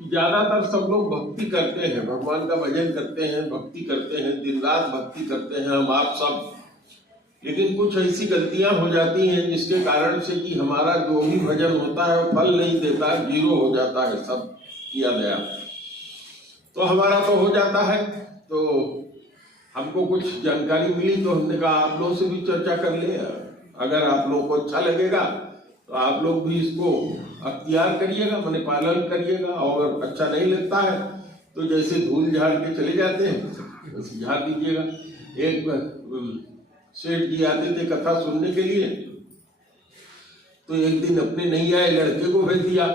ज्यादातर सब लोग भक्ति करते हैं, भगवान का भजन करते हैं, भक्ति करते हैं, दिन रात भक्ति करते हैं हम आप सब। लेकिन कुछ ऐसी गलतियां हो जाती हैं जिसके कारण से कि हमारा जो भी भजन होता है वो फल नहीं देता, जीरो हो जाता है सब किया गया। तो हमारा तो हो जाता है। तो हमको कुछ जानकारी मिली तो हमने कहा आप लोगों से भी चर्चा कर ले। अगर आप लोगों को अच्छा लगेगा तो आप लोग भी इसको अख्तियार करिएगा, माने पालन करिएगा। और अच्छा नहीं लगता है तो जैसे धूल झाड़ के चले जाते हैं वैसे झाड़ दीजिएगा। एक सेठ जी आते थे कथा सुनने के लिए, तो एक दिन अपने नहीं आए, लड़के को भेज दिया।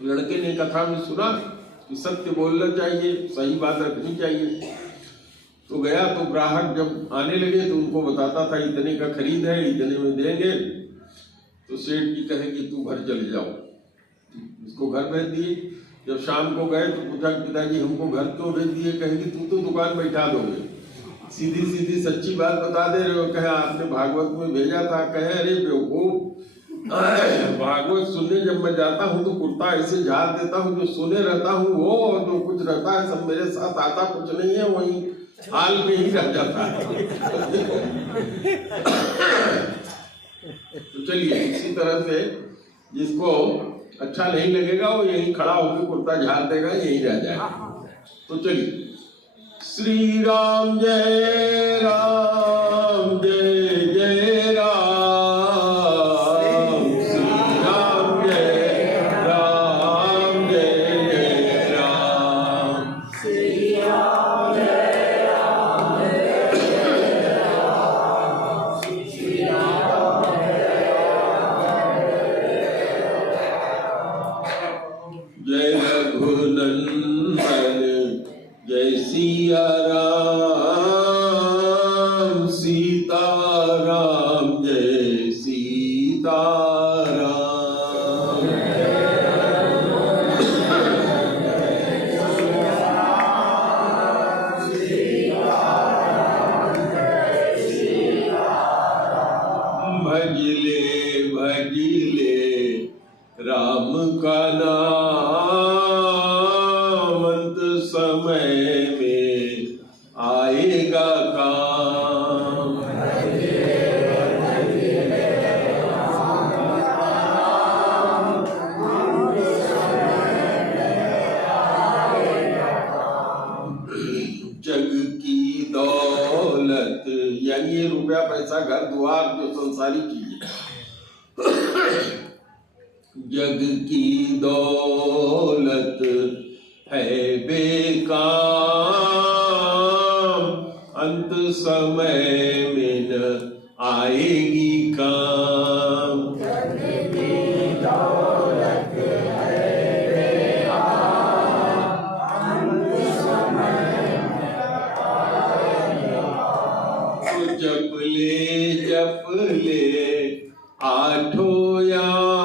लड़के ने कथा में सुना कि सत्य बोलना चाहिए, सही बात रखनी चाहिए। तो गया तो ग्राहक जब आने लगे तो उनको बताता था इतने का खरीद है, इतने में देंगे। तो सेठ जी कहे कि तू घर चले जाओ, इसको घर भेज दिए। जब शाम को गए तो पूछा पिताजी हमको घर क्यों भेज दिए? कहे कि तू तो दुकान बैठा दोगे, सीधी सीधी सच्ची बात बता दे रहे हो। कहे आपने भागवत में भेजा था। कहे अरे बेवकूफ, भागवत सुनने जब मैं जाता हूँ तो कुर्ता ऐसे झाड़ देता हूँ, जो सुने रहता हूँ वो, और जो कुछ रहता है सब मेरे साथ आता कुछ नहीं है, वही हाल में ही रह जाता है। तो चलिए इसी तरह से जिसको अच्छा नहीं लगेगा वो यहीं खड़ा होकर कुर्ता झाड़ देगा, यहीं रह जाएगा। तो चलिए, श्री राम जय राम जय जय राम, श्री राम जय राम जय जय राम, श्री राम जय राम जय जय राम, श्री राम जय राम जय रघुनंदन जय सिया राम, सीता राम जय सीता राम, भजले भजले राम का नाम, अंत समय में आएगा काम। जग की दौलत यानी ये रुपया पैसा घर द्वार जो संसारी चीजें, जग की दौलत है बेकार, अंत समय में न आएगी काम। जग की दौलत है बेकार, अंत समय में आएगी काम। तो जप ले आठों याम,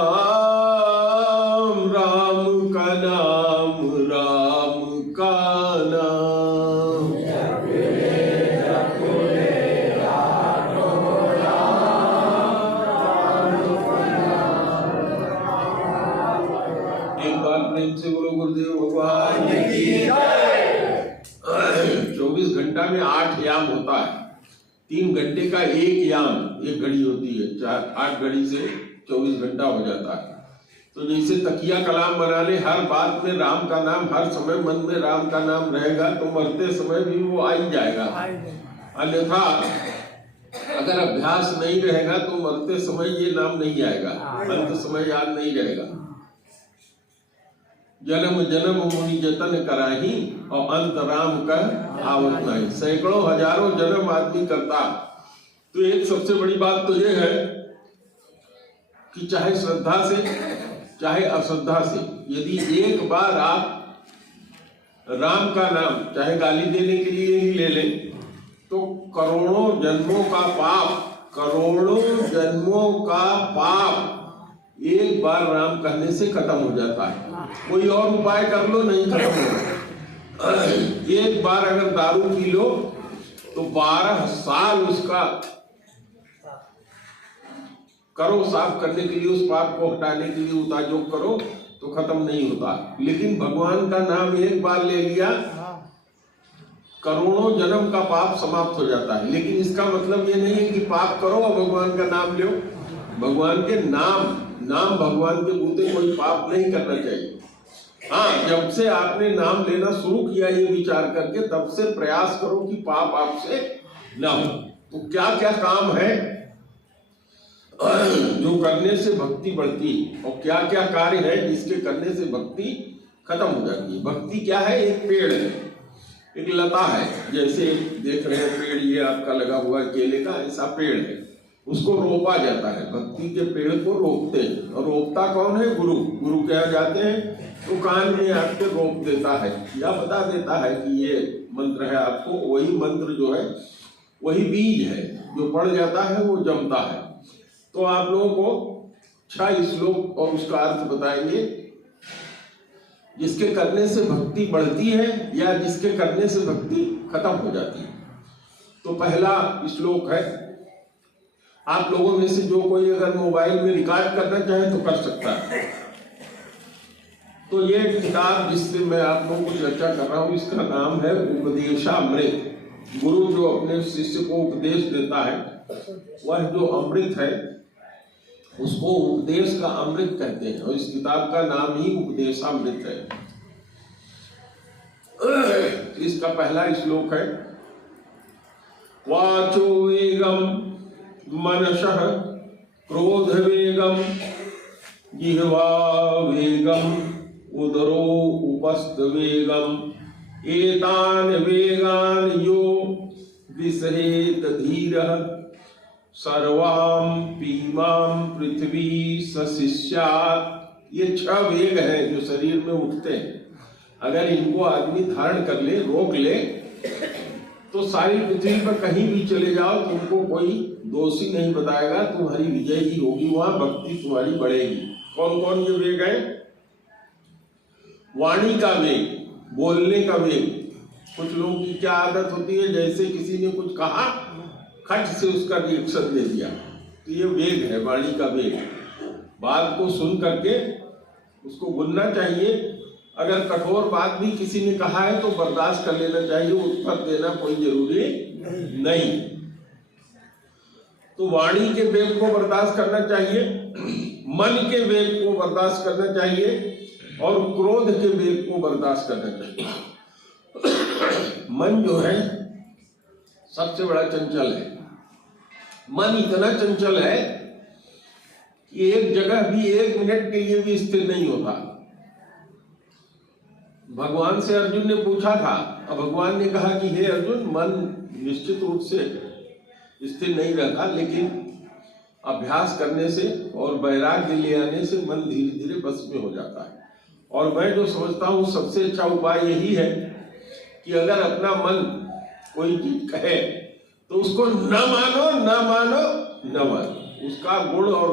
राम का नाम राम का नाम, जप ले आठों याम, राम का नाम। एक बार प्रेम से बोलो गुरुदेव भगवान की जय। 24 घंटा में 8 याम होता है, 3 घंटे का एक याम, एक घड़ी होती है, 8 घड़ी से 24 घंटा हो जाता है। तो जैसे तकिया कलाम बना ले, हर बात में राम का नाम, हर समय मन में राम का नाम रहेगा तो मरते समय भी वो आ ही जाएगा। अन्यथा अगर अभ्यास नहीं रहेगा तो मरते समय ये नाम नहीं आएगा, अंत समय याद नहीं रहेगा। जन्म जन्म मुनि जतन कराही और अंत राम का आवत नहीं। सैकड़ों हजारों जन्म आदमी करता। तो एक सबसे बड़ी बात तो ये है कि चाहे श्रद्धा से चाहे अश्रद्धा से, यदि एक बार आप राम का नाम चाहे गाली देने के लिए ही ले लें तो करोड़ों जन्मों का पाप, करोड़ों जन्मों का पाप एक बार राम कहने से खत्म हो जाता है। कोई और उपाय कर लो नहीं खत्म होगा। एक बार अगर दारू पी लो तो 12 साल उसका करो साफ करने के लिए, उस पाप को हटाने के लिए उताजोग करो, तो खत्म नहीं होता। लेकिन भगवान का नाम एक बार ले लिया, करोड़ों जन्म का पाप समाप्त हो जाता है। लेकिन इसका मतलब ये नहीं है कि पाप करो और भगवान का नाम लो। भगवान के नाम भगवान के बूते कोई पाप नहीं करना चाहिए। हाँ, जब से आपने नाम लेना शुरू किया ये विचार करके, तब से प्रयास करो कि पाप आपसे ना हो। तो क्या क्या काम है जो करने से भक्ति बढ़ती और क्या क्या कार्य है जिसके करने से भक्ति खत्म हो जाती है। भक्ति क्या है? एक पेड़ है, एक लता है। जैसे देख रहे हैं पेड़ ये आपका लगा हुआ केले का, ऐसा पेड़ है, उसको रोपा जाता है। भक्ति के पेड़ को रोपते हैं, और रोपता कौन है? गुरु। गुरु क्या जाते हैं तो कान में आपके रोप देता है या बता देता है कि ये मंत्र है आपको। वही मंत्र जो है वही बीज है, जो पड़ जाता है वो जमता है। तो आप लोगों को 6 श्लोक और उसका अर्थ बताएंगे, जिसके करने से भक्ति बढ़ती है या जिसके करने से भक्ति खत्म हो जाती है। तो पहला श्लोक है, आप लोगों में से जो कोई अगर मोबाइल में रिकॉर्ड करना चाहे तो कर सकता है। तो ये किताब जिससे मैं आप लोगों को चर्चा कर रहा हूं, इसका नाम है उपदेशामृत। गुरु जो अपने शिष्य को उपदेश देता है, वह जो अमृत है उसको उपदेश का अमृत कहते हैं, और इस किताब का नाम ही उपदेशामृत है। इसका पहला श्लोक है, वाचो वेगम मनसः क्रोध वेगम जिह्वा वेगम उदरो उपस्थ वेगम एतान वेगान यो विसरेत धीरः सर्वाम पीमाम पृथ्वी सशिष्यात्। ये 6 वेग हैं जो शरीर में उठते हैं। अगर इनको आदमी धारण कर ले, रोक ले, तो सारी पृथ्वी पर कहीं भी चले जाओ तुमको कोई दोषी नहीं बताएगा, तुम्हारी विजय ही होगी, वहां भक्ति तुम्हारी बढ़ेगी। कौन कौन ये वेग है? वाणी का वेग, बोलने का वेग। कुछ लोगों की क्या आदत होती है, जैसे किसी ने कुछ कहा खट से उसका रिएक्शन दे दिया, तो ये वेग है, वाणी का वेग। बात को सुन करके उसको भूलना चाहिए। अगर कठोर बात भी किसी ने कहा है तो बर्दाश्त कर लेना चाहिए, उत्तर देना कोई जरूरी नहीं। तो वाणी के वेग को बर्दाश्त करना चाहिए, मन के वेग को बर्दाश्त करना चाहिए, और क्रोध के वेग को बर्दाश्त करना चाहिए। मन जो है सबसे बड़ा चंचल है। मन इतना चंचल है कि एक जगह भी 1 मिनट के लिए भी स्थिर नहीं होता। भगवान से अर्जुन ने पूछा था, और भगवान ने कहा कि हे अर्जुन, मन निश्चित रूप से स्थिर नहीं रहता, लेकिन अभ्यास करने से और वैराग्य ले आने से मन धीरे धीरे बस में हो जाता है। और मैं जो समझता हूँ सबसे अच्छा उपाय यही है कि अगर अपना मन कोई चीज कहे तो उसको न मानो, उसका गुण और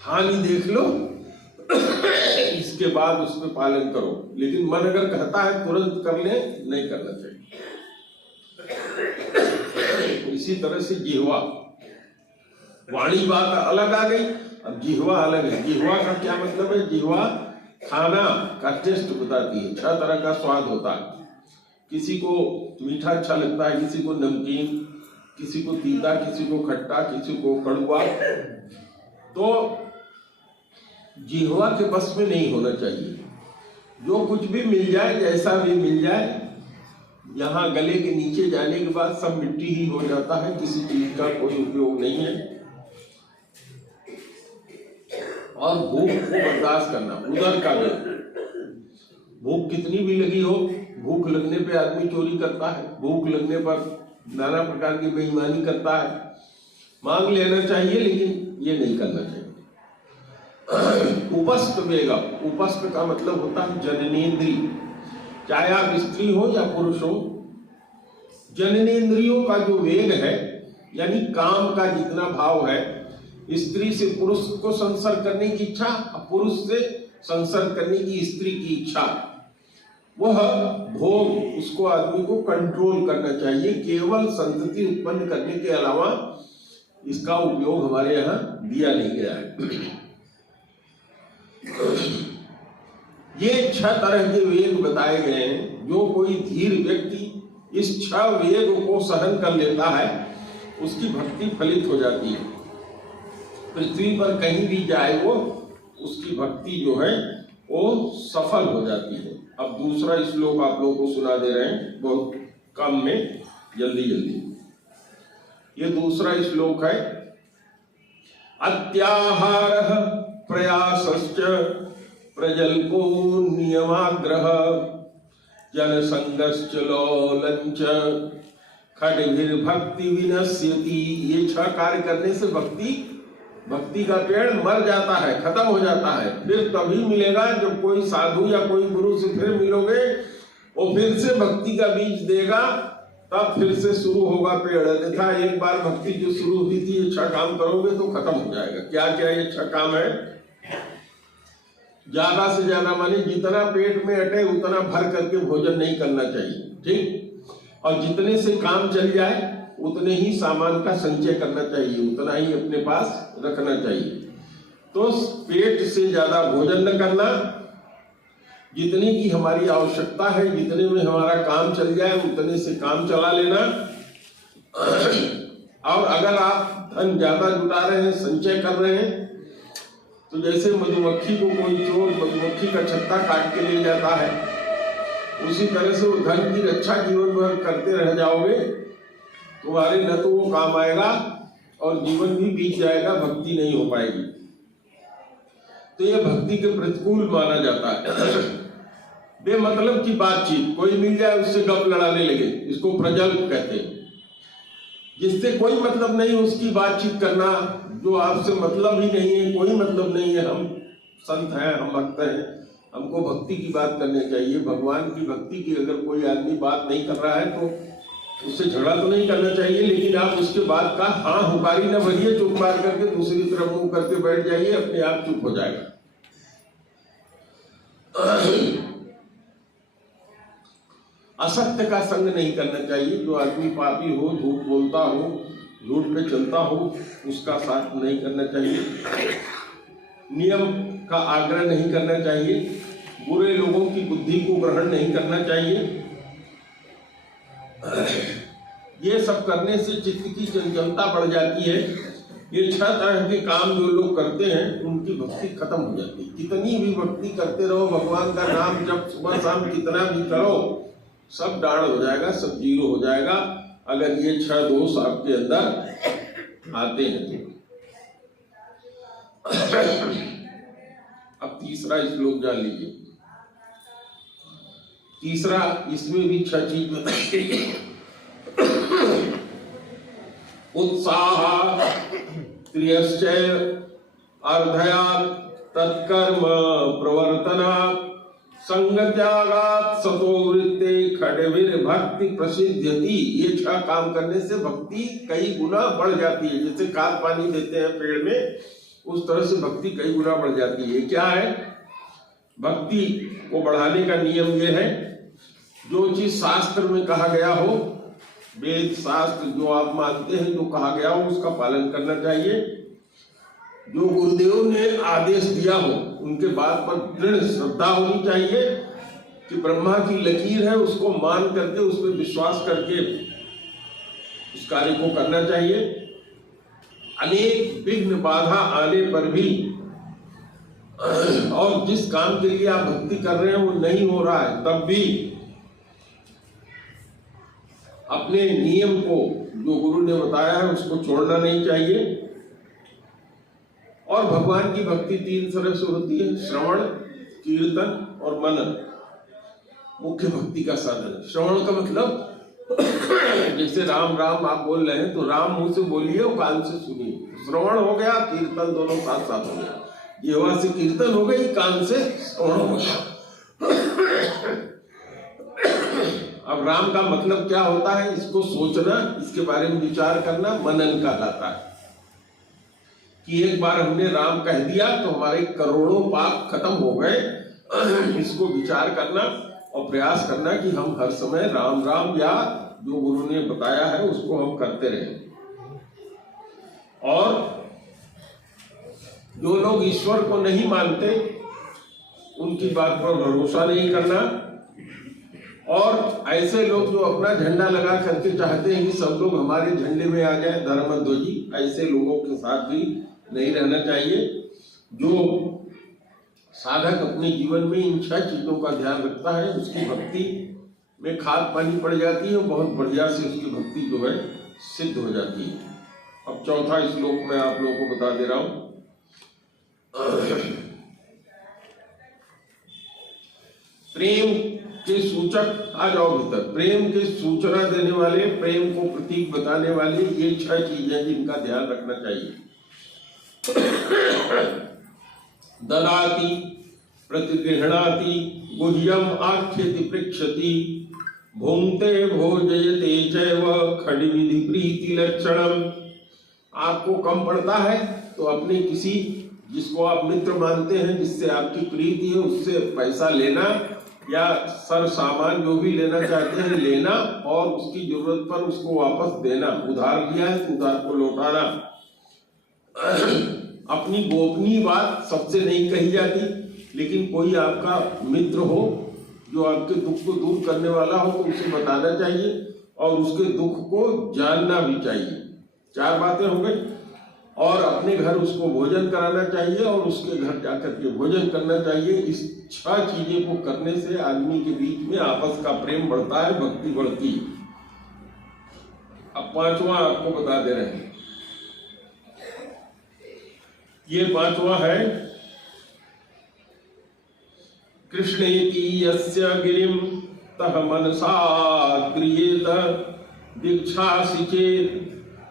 हानि देख लो, इसके बाद उसमें पालन करो। लेकिन मन अगर कहता है तुरंत कर ले, नहीं करना चाहिए। इसी तरह से जिह्वा, वाणी बात अलग आ गई, अब जिह्वा अलग है। जिह्वा का क्या मतलब है? जिह्वा खाना का टेस्ट बताती है। 6 तरह का स्वाद होता है। किसी को मीठा अच्छा लगता है, किसी को नमकीन, किसी को तीता, किसी को खट्टा, किसी को कड़वा। तो जिह्वा के बस में नहीं होना चाहिए। जो कुछ भी मिल जाए, जैसा भी मिल जाए, यहाँ गले के नीचे जाने के बाद सब मिट्टी ही हो जाता है, किसी चीज का कोई उपयोग नहीं है। और भूख को बर्दाश्त करना, उदर का भी। भूख कितनी भी लगी हो, भूख लगने पे आदमी चोरी करता है, भूख लगने पर नाना प्रकार की बेईमानी करता है। मांग लेना चाहिए, लेकिन ये नहीं करना चाहिए। उपस्थ वेग, उपस्थ का मतलब होता है जननेन्द्रिय, चाहे आप स्त्री हो या पुरुष हो। जननेन्द्रियों का जो वेग है, यानी काम का जितना भाव है, स्त्री से पुरुष को संसर्ग करने की इच्छा, पुरुष से संसर्ग करने की स्त्री की इच्छा, वह भोग, उसको आदमी को कंट्रोल करना चाहिए। केवल संतति उत्पन्न करने के अलावा इसका उपयोग हमारे यहाँ दिया नहीं गया है। ये 6 तरह के वेग बताए गए हैं। जो कोई धीर व्यक्ति इस 6 वेग को सहन कर लेता है उसकी भक्ति फलित हो जाती है। पृथ्वी पर कहीं भी जाए वो उसकी भक्ति जो है वो सफल हो जाती है। अब दूसरा श्लोक आप लोगों को सुना दे रहे हैं बहुत कम में, जल्दी जल्दी। ये दूसरा श्लोक है। अत्याहारः प्रयासश्च प्रजल्पो नियमाग्रह जनसंगश्च लोलञ्च खड्भिर्भक्ति विनश्यति। ये 6 कार्य करने से भक्ति का पेड़ मर जाता है, खत्म हो जाता है। फिर तभी मिलेगा जब कोई साधु या कोई गुरु से फिर मिलोगे, वो फिर से भक्ति का बीज देगा, तब फिर से शुरू होगा पेड़। देखा, एक बार भक्ति जो शुरू हुई थी, ये 6 काम करोगे तो खत्म हो जाएगा। क्या क्या ये 6 काम है? ज्यादा से ज्यादा माने जितना पेट में अटे उतना भर करके भोजन नहीं करना चाहिए, ठीक। और जितने से काम चल जाए उतने ही सामान का संचय करना चाहिए, उतना ही अपने पास रखना चाहिए। तो पेट से ज्यादा भोजन न करना, जितने की हमारी आवश्यकता है, जितने में हमारा काम चल जाए उतने से काम चला लेना। और अगर आप धन ज्यादा जुटा रहे हैं, संचय कर रहे हैं, तो जैसे मधुमक्खी को कोई चोर मधुमक्खी का छत्ता काट के ले जाता है, उसी तरह से वो धन की रक्षा जीवन भर करते रह जाओगे, तुम्हारे न तो वो काम आएगा और जीवन भी बीत जाएगा, भक्ति नहीं हो पाएगी। तो ये भक्ति के प्रतिकूल माना जाता है। बेमतलब की बातचीत, कोई मिल जाए उससे गप लड़ाने लगे, इसको प्रजल्प कहते हैं। जिससे कोई मतलब नहीं उसकी बातचीत करना, जो आपसे मतलब ही नहीं है, कोई मतलब नहीं है, हम संत हैं, हम भक्त हैं, हमको भक्ति की बात करनी चाहिए। भगवान की भक्ति की अगर कोई आदमी बात नहीं कर रहा है तो उससे झगड़ा तो नहीं करना चाहिए, लेकिन आप उसके बाद का हाँ हुकारी न भरिए, चुप मार करके दूसरी तरफ मुंह करके बैठ जाइए, अपने आप चुप हो जाएगा। असत्य का संग नहीं करना चाहिए। जो आदमी पापी हो, झूठ बोलता हो, झूठ पे चलता हो, उसका साथ नहीं करना चाहिए। नियम का आग्रह नहीं करना चाहिए। बुरे लोगों की बुद्धि को ग्रहण नहीं करना चाहिए। ये सब करने से चित्त की चंचलता बढ़ जाती है। ये 6 तरह के काम जो लोग करते हैं उनकी भक्ति खत्म हो जाती है। कितनी भी भक्ति करते रहो, भगवान का नाम जब सुबह शाम कितना भी करो, सब डाण हो जाएगा, सब जीरो हो जाएगा, अगर ये 6 दोष आपके अंदर आते हैं तो। अब तीसरा श्लोक जान लीजिए। तीसरा, इसमें भी 6 चीज बताई गई। उत्साह त्रियश्चय अर्धया तत्कर्म प्रवर्तना संगत्यागात सतो वृत्ते खड्भिर भक्ति प्रसिद्ध्यति। ये 6 काम करने से भक्ति कई गुना बढ़ जाती है। जैसे खाद पानी देते हैं पेड़ में, उस तरह से भक्ति कई गुना बढ़ जाती है। क्या है? भक्ति को बढ़ाने का नियम ये है, जो चीज शास्त्र में कहा गया हो, वेद शास्त्र जो आप मानते हैं, जो कहा गया हो उसका पालन करना चाहिए। जो गुरुदेव ने आदेश दिया हो उनके बात पर दृढ़ श्रद्धा होनी चाहिए कि ब्रह्मा की लकीर है, उसको मान करके उस पर विश्वास करके उस कार्य को करना चाहिए। अनेक विघ्न बाधा आने पर भी, और जिस काम के लिए आप भक्ति कर रहे हैं वो नहीं हो रहा है, तब भी अपने नियम को जो गुरु ने बताया है उसको छोड़ना नहीं चाहिए। और भगवान की भक्ति 3 तरह से होती है, श्रवण, कीर्तन और मनन। मुख्य भक्ति का साधन है। श्रवण का मतलब जैसे राम राम आप बोल रहे हैं तो राम मुंह से बोलिए और कान से सुनिए, श्रवण हो गया, कीर्तन दोनों साथ साथ हो गया। जिह्वा से कीर्तन हो गई, कान से श्रवण हो गया। अब राम का मतलब क्या होता है, इसको सोचना, इसके बारे में विचार करना मनन कहलाता है। कि एक बार हमने राम कह दिया तो हमारे करोड़ों पाप खत्म हो गए। इसको विचार करना और प्रयास करना कि हम हर समय राम राम या जो गुरु ने बताया है उसको हम करते रहें। और जो लोग ईश्वर को नहीं मानते उनकी बात पर भरोसा नहीं करना। और ऐसे लोग जो अपना झंडा लगा करके चाहते हैं कि सब लोग हमारे झंडे में आ जाए, धर्मध्वजी, ऐसे लोगों के साथ भी नहीं रहना चाहिए। जो साधक अपने जीवन में इन 6 चीजों का ध्यान रखता है, उसकी भक्ति में खाद पानी पड़ जाती है, बहुत बढ़िया से उसकी भक्ति जो है सिद्ध हो जाती है। अब चौथा श्लोक मैं आप लोगों को बता दे रहा हूं। प्रेम के सूचक, आ जाओ भीतर, प्रेम के सूचना देने वाले, प्रेम को प्रतीक बताने वाले ये 6 चीजें जिनका ध्यान रखना चाहिए। ददाति प्रतिगृह्णाति गुह्यम आख्यति पृच्छति भुंक्ते भोजयते चैव खड्विधि प्रीति लक्षणम। आपको कम पड़ता है तो अपने किसी जिसको आप मित्र मानते हैं, जिससे आपकी प्रीति है, उससे पैसा लेना या सर सामान जो भी लेना चाहते हैं लेना, और उसकी जरूरत पर उसको वापस देना। उधार लिया है तो उधार को लौटाना। अपनी गोपनीय बात सबसे नहीं कही जाती, लेकिन कोई आपका मित्र हो जो आपके दुख को दूर करने वाला हो तो उसे बताना चाहिए और उसके दुख को जानना भी चाहिए। 4 बातें हो गई। और अपने घर उसको भोजन कराना चाहिए और उसके घर जाकर के भोजन करना चाहिए। इस 6 चीजें को करने से आदमी के बीच में आपस का प्रेम बढ़ता है, भक्ति बढ़ती है। अब 5वां आपको बता दे रहे हैं। ये 5वां है कृष्णेति यस्य गिरिम तह मनसा क्रियेत दीक्षासि चेत्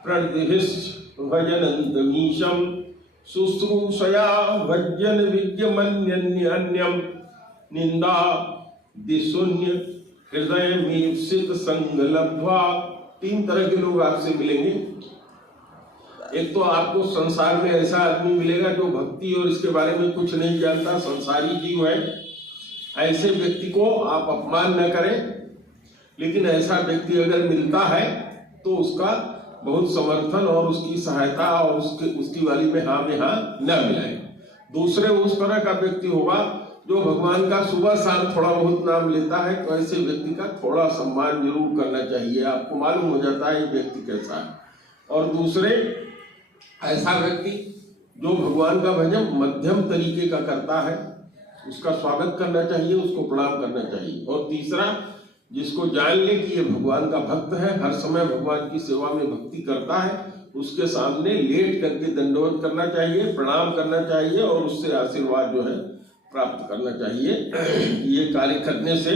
प्रणतिभिश्च भजनन्तमीशं शुश्रूषया भजन विद्यमन्यन्यन्यं निंदा दिशून्य हृदय में सित संग लब्ध्वा। 3 तरह के लोग आपसे मिलेंगे। एक तो आपको संसार में ऐसा आदमी मिलेगा जो भक्ति और इसके बारे में कुछ नहीं जानता, संसारी जीव है। ऐसे व्यक्ति को आप अपमान न करें, लेकिन ऐसा व्यक्ति अगर मिलता है तो उसका बहुत समर्थन और उसकी सहायता और उसकी वाली में हाँ न मिलाए। दूसरे उस तरह का व्यक्ति होगा जो भगवान का सुबह शाम थोड़ा बहुत नाम लेता है, तो ऐसे व्यक्ति का थोड़ा सम्मान जरूर करना चाहिए। आपको मालूम हो जाता है ये व्यक्ति कैसा है। और दूसरे ऐसा व्यक्ति जो भगवान का भजन मध्यम तरीके का करता है, उसका स्वागत करना चाहिए, उसको प्रणाम करना चाहिए। और तीसरा जिसको जान ले कि ये भगवान का भक्त है, हर समय भगवान की सेवा में भक्ति करता है, उसके सामने लेट करके दंडवत करना चाहिए, प्रणाम करना चाहिए और उससे आशीर्वाद जो है प्राप्त करना चाहिए। ये कार्य करने से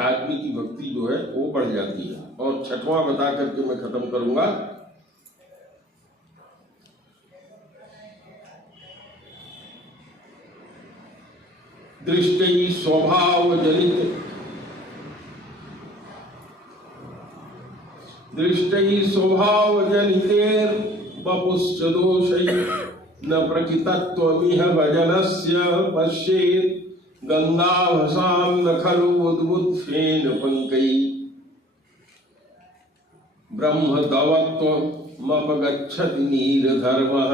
आदमी की भक्ति जो है वो बढ़ जाती है। और 6वां बता करके मैं खत्म करूंगा। दृष्टि स्वभाव जनित दृष्टि स्वभाव जनितेर बपुश्च दोषै न प्रकृतत्वमिह भजनस्य पश्येत् गंगाभसां न खलु उद्बुद्धेन पंकै ब्रह्मदवत्वमपगच्छति नीरधर्मः।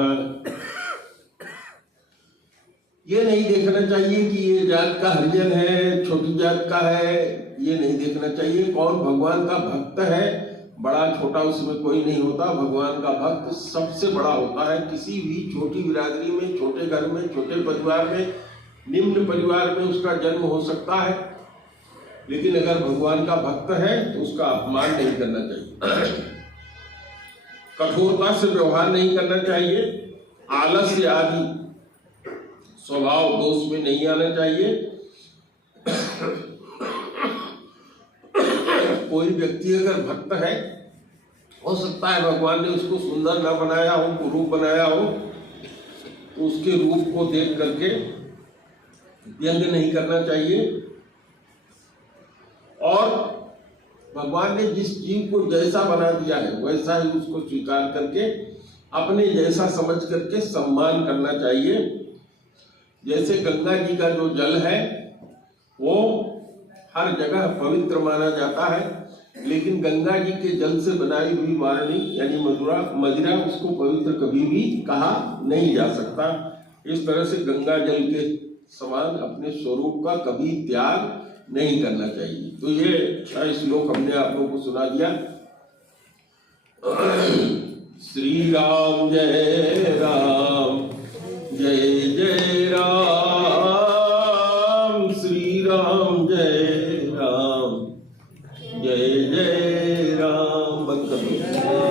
ये नहीं देखना चाहिए कि ये जात का हरिजन है, छोटी जात का है, ये नहीं देखना चाहिए। कौन भगवान का भक्त है, बड़ा छोटा उसमें कोई नहीं होता। भगवान का भक्त सबसे बड़ा होता है। किसी भी छोटी बिरादरी में, छोटे घर में, छोटे परिवार में, निम्न परिवार में उसका जन्म हो सकता है, लेकिन अगर भगवान का भक्त है तो उसका अपमान नहीं करना चाहिए, कठोरता से व्यवहार नहीं करना चाहिए, आलस्य आदि स्वभाव दोष में नहीं आना चाहिए। कोई व्यक्ति अगर भक्त है, हो सकता है भगवान ने उसको सुंदर ना बनाया हो, रूप बनाया हो, तो उसके रूप को देख करके व्यंग नहीं करना चाहिए। और भगवान ने जिस जीव को जैसा बना दिया है वैसा ही उसको स्वीकार करके अपने जैसा समझ करके सम्मान करना चाहिए। जैसे गंगा जी का जो जल है वो हर जगह पवित्र माना जाता है, लेकिन गंगा जी के जल से बनाई हुई वारणी यानी मदिरा उसको पवित्र कभी भी कहा नहीं जा सकता। इस तरह से गंगा जल के समान अपने स्वरूप का कभी त्याग नहीं करना चाहिए। तो ये श्लोक हमने आप लोगों को सुना दिया। श्री राम जय राम, जय जय राम, श्री राम जय राम, जय जय राम। बंद कर दो।